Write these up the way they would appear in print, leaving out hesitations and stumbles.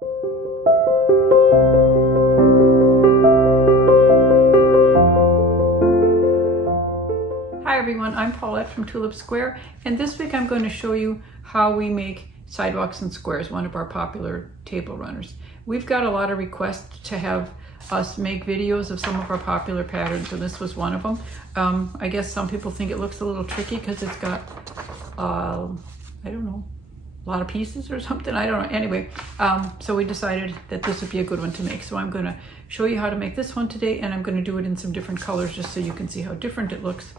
Hi everyone, I'm Paulette from Tulip Square, and this week I'm going to show you how we make sidewalks and squares, one of our popular table runners. We've got a lot of requests to have us make videos of some of our popular patterns, and this was one of them. I guess some people think it looks a little tricky because it's got, I don't know, a lot of pieces or something, I don't know. Anyway, so we decided that this would be a good one to make. So I'm going to show you how to make this one today, and I'm going to do it in some different colors just so you can see how different it looks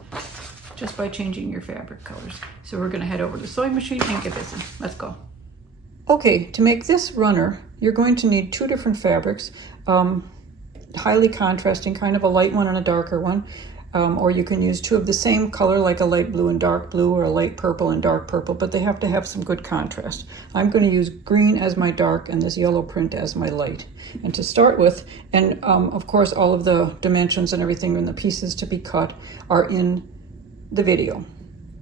just by changing your fabric colors. So we're going to head over to the sewing machine and get busy. Let's go. Okay, to make this runner, you're going to need two different fabrics, highly contrasting, kind of a light one and a darker one. Or you can use two of the same color, like a light blue and dark blue, or a light purple and dark purple, but they have to have some good contrast. I'm going to use green as my dark and this yellow print as my light. And to start with, and of course all of the dimensions and everything and the pieces to be cut are in the video.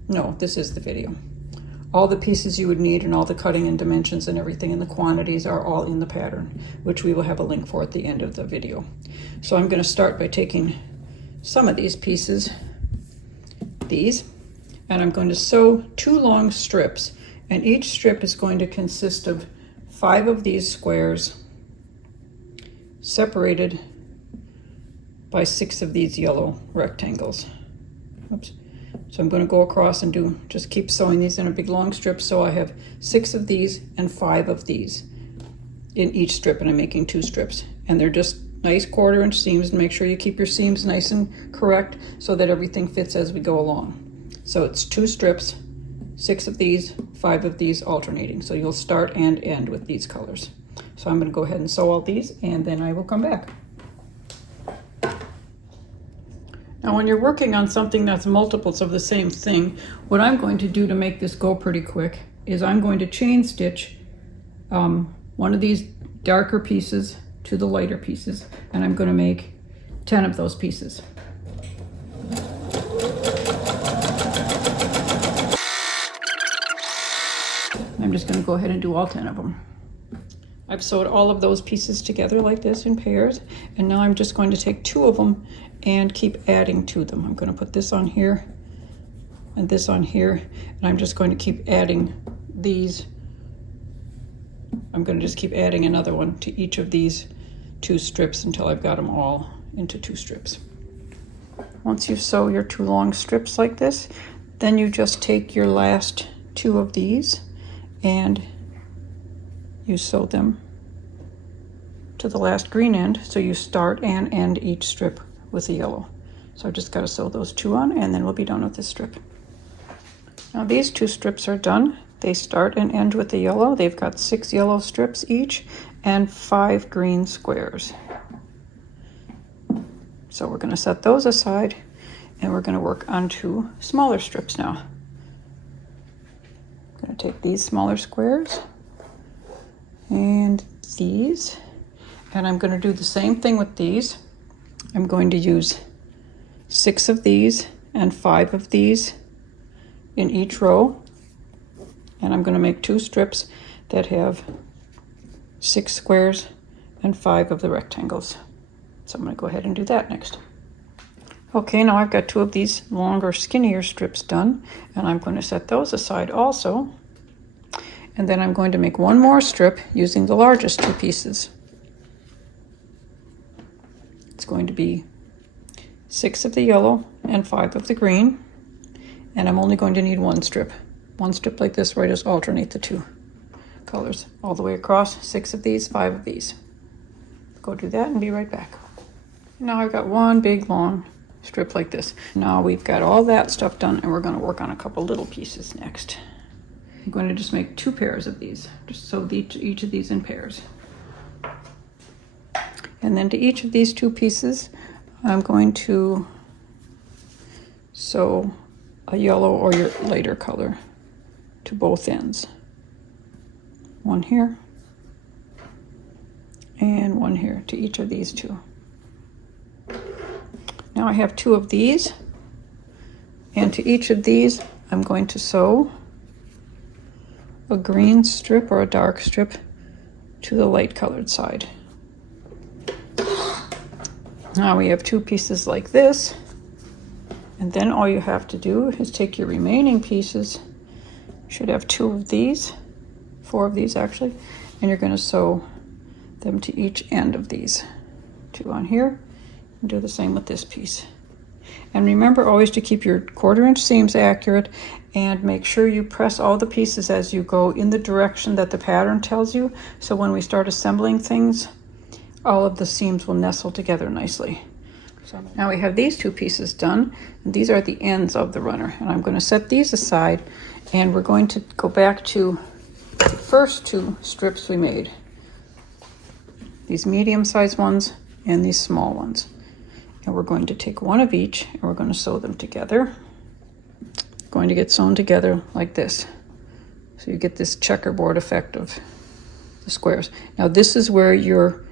No, this is the video. All the pieces you would need and all the cutting and dimensions and everything and the quantities are all in the pattern, which we will have a link for at the end of the video. So I'm going to start by taking some of these pieces, and I'm going to sew two long strips, and each strip is going to consist of 5 of these squares separated by 6 of these yellow rectangles. Oops. So I'm going to go across and just keep sewing these in a big long strip, so I have 6 of these and 5 of these in each strip, and I'm making 2 strips, and they're just nice 1/4 inch seams, and make sure you keep your seams nice and correct so that everything fits as we go along. So it's 2 strips, 6 of these, 5 of these alternating. So you'll start and end with these colors. So I'm going to go ahead and sew all these, and then I will come back. Now when you're working on something that's multiples of the same thing, what I'm going to do to make this go pretty quick is I'm going to chain stitch one of these darker pieces to the lighter pieces, and I'm going to make 10 of those pieces. I'm just going to go ahead and do all 10 of them. I've sewed all of those pieces together like this in pairs, and now I'm just going to take 2 of them and keep adding to them. I'm going to put this on here and this on here, and I'm just going to keep adding these. I'm going to just keep adding another one to each of these 2 strips until I've got them all into 2 strips. Once you sew your 2 long strips like this, then you just take your last 2 of these and you sew them to the last green end, so you start and end each strip with a yellow. So I've just got to sew those 2 on, and then we'll be done with this strip. Now these 2 strips are done. They start and end with the yellow. They've got 6 yellow strips each and 5 green squares. So we're going to set those aside, and we're going to work on 2 smaller strips now. I'm going to take these smaller squares and these, and I'm going to do the same thing with these. I'm going to use 6 of these and 5 of these in each row, and I'm going to make 2 strips that have 6 squares and 5 of the rectangles. So I'm going to go ahead and do that next. Okay, now I've got 2 of these longer, skinnier strips done, and I'm going to set those aside also. And then I'm going to make 1 more strip using the largest 2 pieces. It's going to be 6 of the yellow and 5 of the green, and I'm only going to need 1 strip. 1 strip like this where I just alternate the 2 colors all the way across. 6 of these, 5 of these. Go do that and be right back. Now I've got 1 big long strip like this. Now we've got all that stuff done, and we're going to work on a couple little pieces next. I'm going to just make 2 pairs of these. Just sew each of these in pairs. And then to each of these 2 pieces, I'm going to sew a yellow or your lighter color to both ends. 1 here and 1 here to each of these 2. Now I have 2 of these, and to each of these I'm going to sew a green strip or a dark strip to the light colored side. Now we have 2 pieces like this, and then all you have to do is take your remaining pieces. You should have 2 of these, 4 of these actually, and you're going to sew them to each end of these. 2 on here, and do the same with this piece. And remember always to keep your 1/4 inch seams accurate, and make sure you press all the pieces as you go in the direction that the pattern tells you, so when we start assembling things, all of the seams will nestle together nicely. So now we have these 2 pieces done, and these are the ends of the runner, and I'm going to set these aside, and we're going to go back to the first 2 strips we made, these medium-sized ones and these small ones. And we're going to take 1 of each, and we're going to sew them together. Going to get sewn together like this, so you get this checkerboard effect of the squares. Now this is where your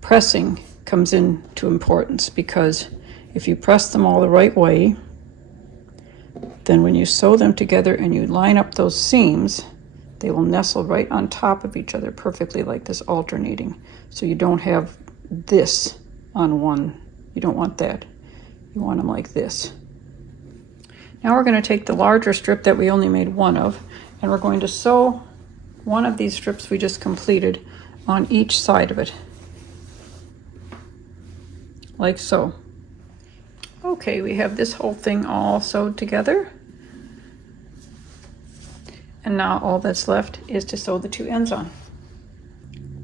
pressing comes into importance, because if you press them all the right way, then when you sew them together and you line up those seams, they will nestle right on top of each other perfectly, like this, alternating. So you don't have this on one. You don't want that. You want them like this. Now we're going to take the larger strip that we only made 1 of, and we're going to sew 1 of these strips we just completed on each side of it, like so. Okay, we have this whole thing all sewed together, and now all that's left is to sew the 2 ends on.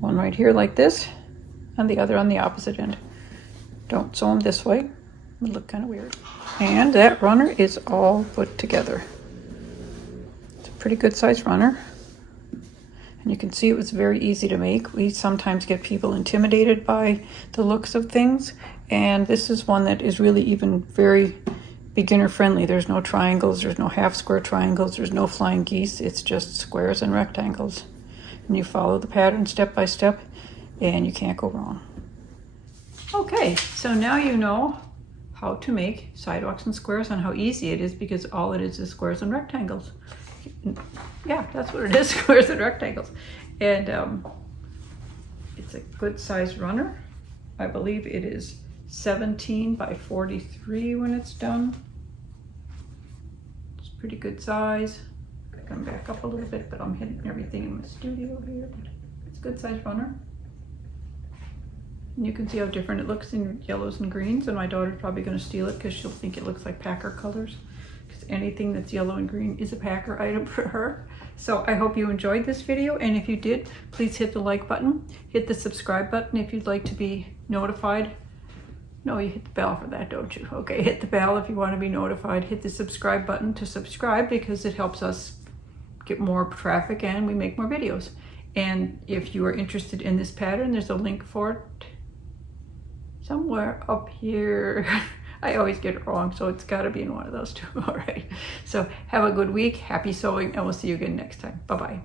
1 right here like this, and the other on the opposite end. Don't sew them this way, it would look kind of weird. And that runner is all put together. It's a pretty good sized runner. And you can see it was very easy to make. We sometimes get people intimidated by the looks of things, and this is one that is really even very beginner friendly. There's no triangles, there's no half square triangles, there's no flying geese. It's just squares and rectangles. And you follow the pattern step by step, and you can't go wrong. Okay, so now you know how to make sidewalks and squares and how easy it is, because all it is squares and rectangles. Yeah, that's what it is, squares and rectangles. And it's a good sized runner. I believe it is 17 by 43 when it's done. It's pretty good size. I can back up a little bit, but I'm hitting everything in my studio here. It's a good sized runner. And you can see how different it looks in yellows and greens, and my daughter's probably going to steal it because she'll think it looks like Packer colors, because anything that's yellow and green is a Packer item for her. So I hope you enjoyed this video, and if you did, please hit the like button, hit the subscribe button if you'd like to be notified. No, you hit the bell for that, don't you? Okay, hit the bell if you want to be notified. Hit the subscribe button to subscribe, because it helps us get more traffic and we make more videos. And if you are interested in this pattern, there's a link for it somewhere up here. I always get it wrong, so it's got to be in one of those 2. All right. So have a good week. Happy sewing, and we'll see you again next time. Bye-bye.